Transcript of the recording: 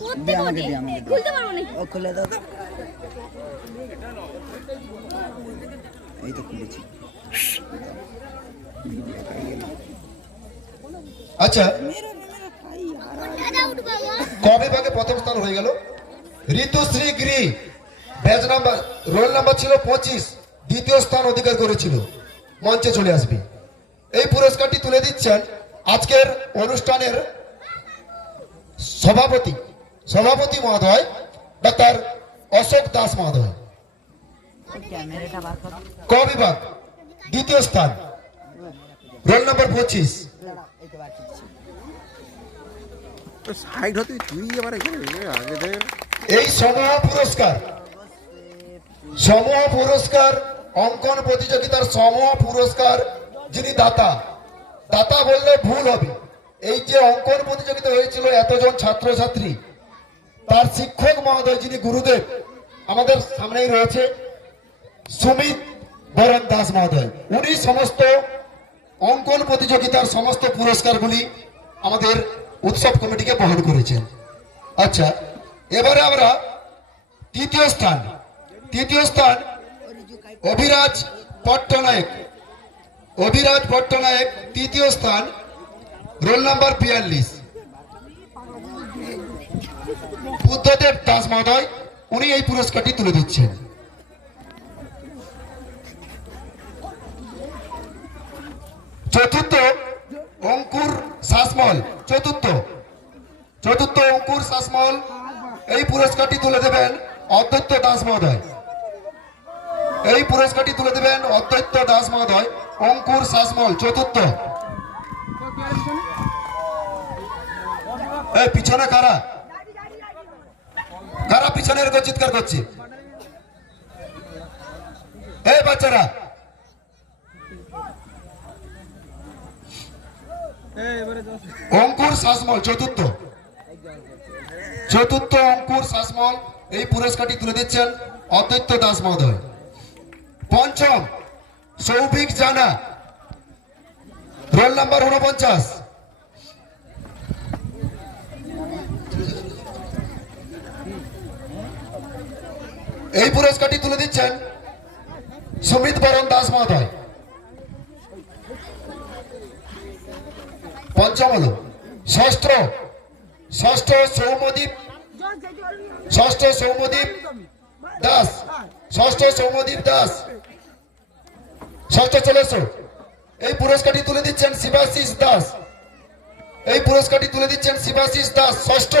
করতে দে আমাকে দে আমাকে খুলতে পারব নাকি ও খুলে দাও তো। এই তো খুলেছি। আচ্ছা। প্রথম স্থান হয়ে গেল? Ritushree Giri. Batch number roll number ছিল পঁচিশ। দ্বিতীয় স্থান অধিকার করেছিল। মঞ্চে চলে আসবি। এই পুরস্কারটি তুলে দিচ্ছেন আজকের অনুষ্ঠানের সভাপতি। সভাপতি মহোদয় ডাক্তার অশোক দাস মহোদয়। ক বিভাগ দ্বিতীয় স্থান রোল নম্বর পঁচিশ। এই সমূহ পুরস্কার সমূহ পুরস্কার অঙ্কন প্রতিযোগিতার সমূহ পুরস্কার যিনি দাতা দাতা বললে ভুল হবে। এই যে অঙ্কন প্রতিযোগিতা হয়েছিল এতজন ছাত্রছাত্রী তার শিক্ষক মহোদয় যিনি গুরুদেব, আমাদের সামনেই রয়েছে সুমিত বরণ দাস মহোদয়। উনি সমস্ত অঙ্কন প্রতিযোগিতার সমস্ত পুরস্কারগুলি আমাদের উৎসব কমিটিকে বহন করেছেন। আচ্ছা এবারে আমরা তৃতীয় স্থান। তৃতীয় স্থান অভিরাজ পট্টনায়ক। অভিরাজ পট্টনায়ক তৃতীয় স্থান রোল নাম্বার বিয়াল্লিশ। বুদ্ধদেব দাস মহোদয়, উনি এই পুরস্কারটি তুলে দিচ্ছেন। চতুর্থ অঙ্কুর শাসমল চতুর্থ চতুর্থ অঙ্কুর শাসমল এই পুরস্কারটি তুলে দেবেন অদ্বৈত দাস মহোদয়। এই পুরস্কারটি তুলে দেবেন অদ্বৈত দাস মহোদয়, অঙ্কুর শাসমল চতুর্থ। এই পিছনে কারা? কারা পিছনে এরকম চিৎকার করছে। এই বাচ্চারা। অঙ্কুর শাসমল, চতুর্থ। চতুর্থ অঙ্কুর শাসমল, এই পুরস্কারটি তুলে দিচ্ছেন অদ্বৈত দাস মহোদয়। পঞ্চম, সৌভিক জানা। রোল নাম্বার উনপঞ্চাশ এই পুরস্কারটি তুলে দিচ্ছেন সুমিত বরণ দাস মহোদয়। পঞ্চম হলো ষষ্ঠ। ষষ্ঠ সৌমদীপ ষষ্ঠ সৌমদীপ দাস। ষষ্ঠ সৌমদীপ দাস। ষষ্ঠ চলে এই পুরস্কারটি তুলে দিচ্ছেন শিবাশিস দাস। এই পুরস্কারটি তুলে দিচ্ছেন শিবাশিস দাস, ষষ্ঠ।